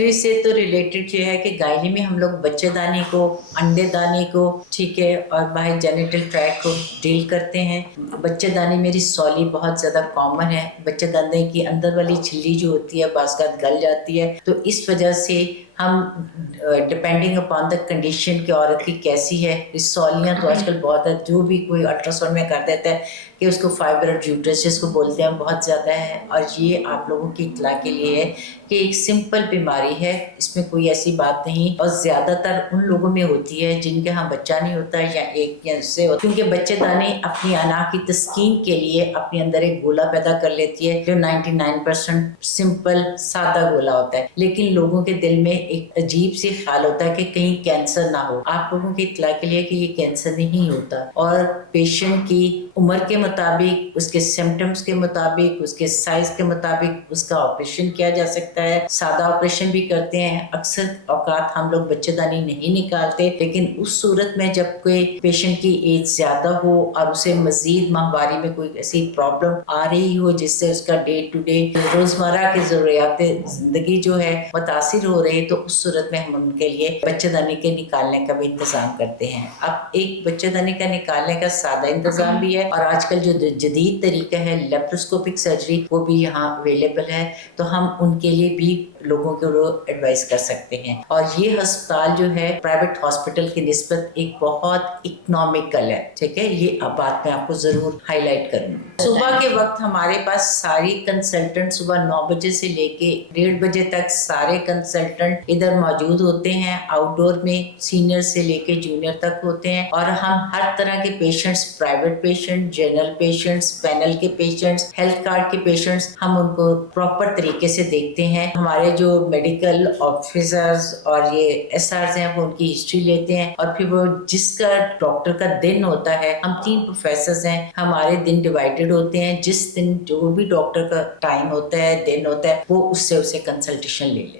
Surgery से तो related जो है कि गायनी में हम लोग बच्चे दानी को, अंडे दानी को, ठीक है, और बाहर जेनिटल ट्रैक्ट को डील करते हैं। बच्चे दानी मेरी सॉली बहुत ज़्यादा कॉमन है। बच्चे दाने की अंदर वाली झिल्ली जो होती है बाज़ गल जाती है, तो इस वजह से हम डिपेंडिंग अपॉन द कंडीशन कि औरत की कैसी है, इस सॉलियाँ तो आजकल बहुत है, जो भी कोई अल्ट्रासाउंड में कर देता है कि उसको फाइब्रोइड यूट्रस जिसको बोलते हैं बहुत ज़्यादा है। और ये आप लोगों की इत्तला के लिए है कि एक सिंपल बीमारी है, इसमें कोई ऐसी बात नहीं, और ज़्यादातर उन लोगों में होती है जिनके यहाँ बच्चा नहीं होता है या एक या उससे होता है, क्योंकि बच्चे दाने अपनी अना की तस्कीन के लिए अपने अंदर एक गोला पैदा कर लेती है जो 99% सिंपल सादा गोला होता है। लेकिन लोगों के दिल में एक अजीब सी ख्याल होता है कि कहीं कैंसर ना हो। आप लोगों की इत्तला के लिए कि ये कैंसर नहीं होता, और पेशेंट की उम्र के मुताबिक, उसके सिम्टम्स के मुताबिक, उसके साइज के मुताबिक उसका ऑपरेशन किया जा सकता है। सादा ऑपरेशन भी करते हैं। अक्सर औकात हम लोग बच्चेदानी नहीं निकालते, लेकिन उस सूरत में जब कोई पेशेंट की एज ज्यादा हो और उसे मजीद माहवारी में कोई ऐसी प्रॉब्लम आ रही हो जिससे उसका डे टू डे रोजमर्रा की जरूरियात जिंदगी जो है मुतासिर हो रही है, तो उस सूरत में हम उनके लिए बच्चेदानी के निकालने का भी इंतजाम करते हैं। अब एक बच्चेदानी का निकालने का सादा इंतजाम भी है, और आजकल जो जदीद तरीका है लेप्रोस्कोपिक सर्जरी, वो भी यहाँ अवेलेबल है, तो हम उनके लिए भी लोगों को एडवाइस कर सकते हैं। और ये अस्पताल जो है प्राइवेट हॉस्पिटल की निस्बत एक बहुत इकोनॉमिकल है, ठीक है। ये अब बात मैं आपको जरूर हाईलाइट करूंगी। सुबह के वक्त हमारे पास सारी कंसल्टेंट सुबह 9 बजे से लेके 1:30 बजे तक सारे कंसल्टेंट इधर मौजूद होते हैं। आउटडोर में सीनियर से लेके जूनियर तक होते हैं, और हम हर तरह के patients, private patient, general patients, panel के पेशेंट्स, हेल्थ कार्ड के पेशेंट्स, हम उनको प्रॉपर तरीके से देखते हैं। हमारे जो मेडिकल ऑफिसर्स और ये एसआर्स हैं वो उनकी हिस्ट्री लेते हैं, और फिर वो जिसका डॉक्टर का दिन होता है, हम 3 प्रोफेसर्स हैं, हमारे दिन डिवाइडेड होते हैं। जिस दिन जो भी डॉक्टर का टाइम होता है, दिन होता है, वो उससे उसे कंसल्टेशन ले ले।